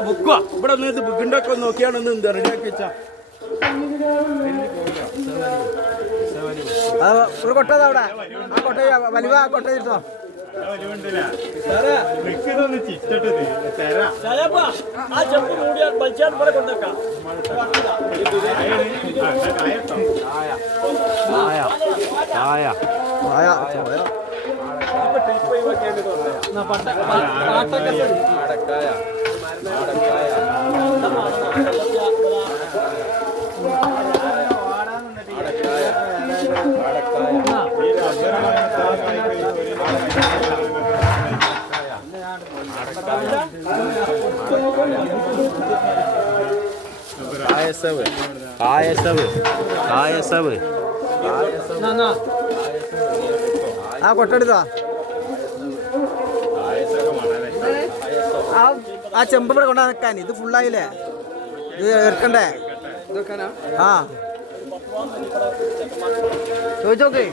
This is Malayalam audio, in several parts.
ബുക്കാ ഇവിടെ ഒന്ന് ബുക്കിൻ്റെയൊക്കെ നോക്കിയാണൊന്ന് എന്താ റെഡിയാക്കി വെച്ചാ കൊട്ടത് അവിടെ ആ കൊട്ട വലിവ കൊട്ട ഇട്ടോ ആ കൊട്ടെടുത്താ ആ ചെമ്പ് ഇവിടെ കൊണ്ടാ നിൽക്കാൻ ഇത് ഫുള്ളായില്ലേ ഇത് എടുക്കണ്ടേ ആ ചോദിച്ചോക്കേ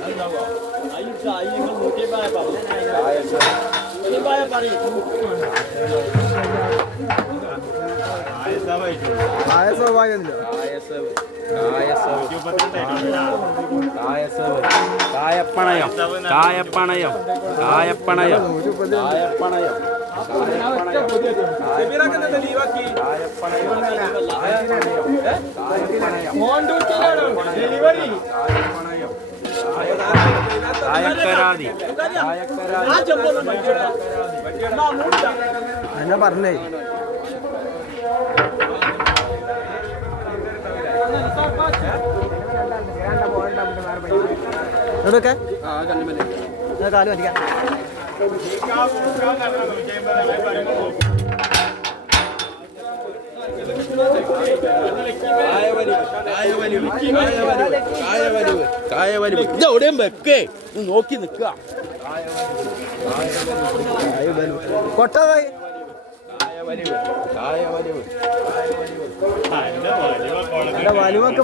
കായപ്പണയം കായപ്പണയം കായപ്പണയം കായപ്പണയം എന്നാ പറഞ്ഞേ എവിടെയൊക്കെ കാല് മതിക്കാം ഇതെവിടെയും വെക്കേ നോക്കി നിൽക്കുക കൊട്ടതായി വലിവൊക്കെ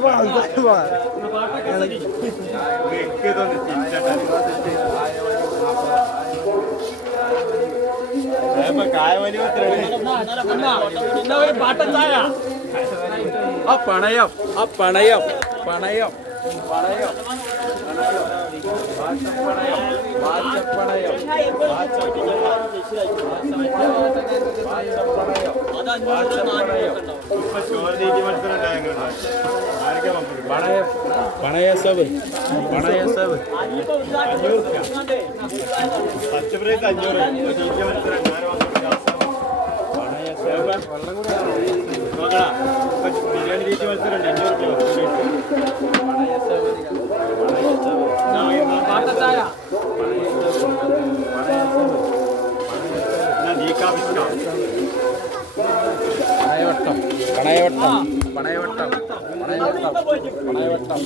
ആ പണയം ആ പണയം പണയം പണയം പണയ സബ് പണയ സബ് ബിരിയാണി രീതി മത്സരം 500 പണയവട്ടം പണയവട്ടം പണയവട്ടം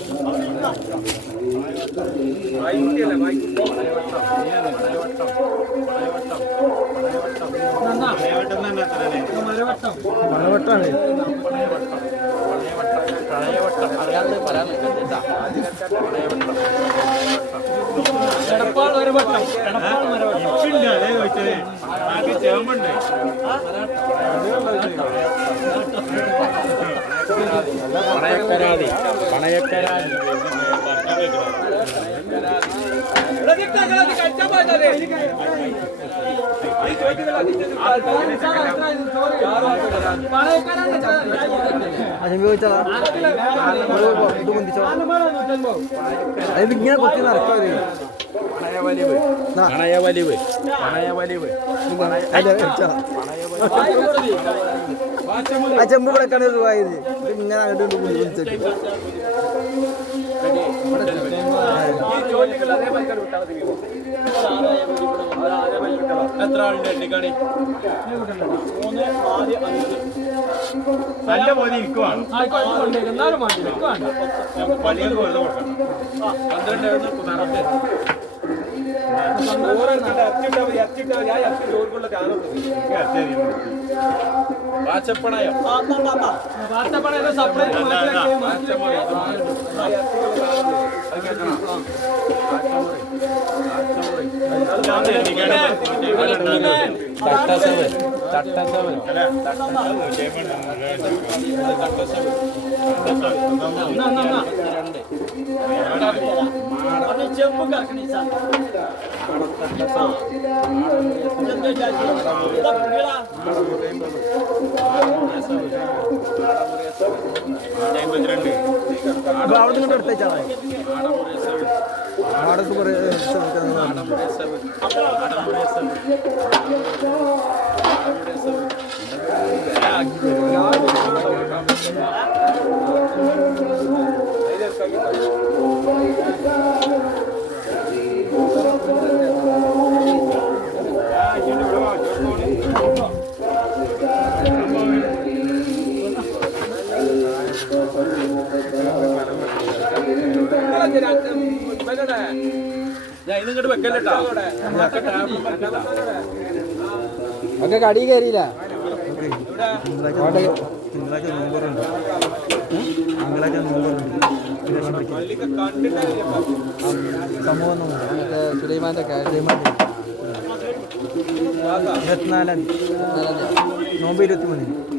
പണയവട്ടം അറിയാതെ പറയാൻ ചേമ്പുണ്ട് പണയക്കരാതി പണയക്കരാതി അതിങ്ങനെ കൊത്തി നടക്കാതെ പണയവലിവ് പണയവലിവ് പണയവലിവ് ആ ചെമ്പ് കിടക്കാണ് പോയത് ഇങ്ങനെ അങ്ങോട്ട് എത്ര ആളുണ്ട് എണ്ണിക്കാണി? 3, 4, 5. നല്ല പോലെ ഇരിക്കുവാണ്. പള്ളികൾക്ക് വെറുതെ കൊടുക്കണം. 12 വാച്ചപ്പണയോ? ചെമ്പും കറക്കണി അവിടെ നിന്ന് എടുത്തേച്ചാണ് ആടൊക്കെ ഇങ്ങോട്ട് വെക്കല്ലേട്ടാ ഒക്കെ കടി കയറിയില്ല. തിങ്കളാഴ്ച നോമ്പറുണ്ട്. സംഭവം മറ്റേ സുലൈമാൻ്റെ 24 നോമ്പ് 23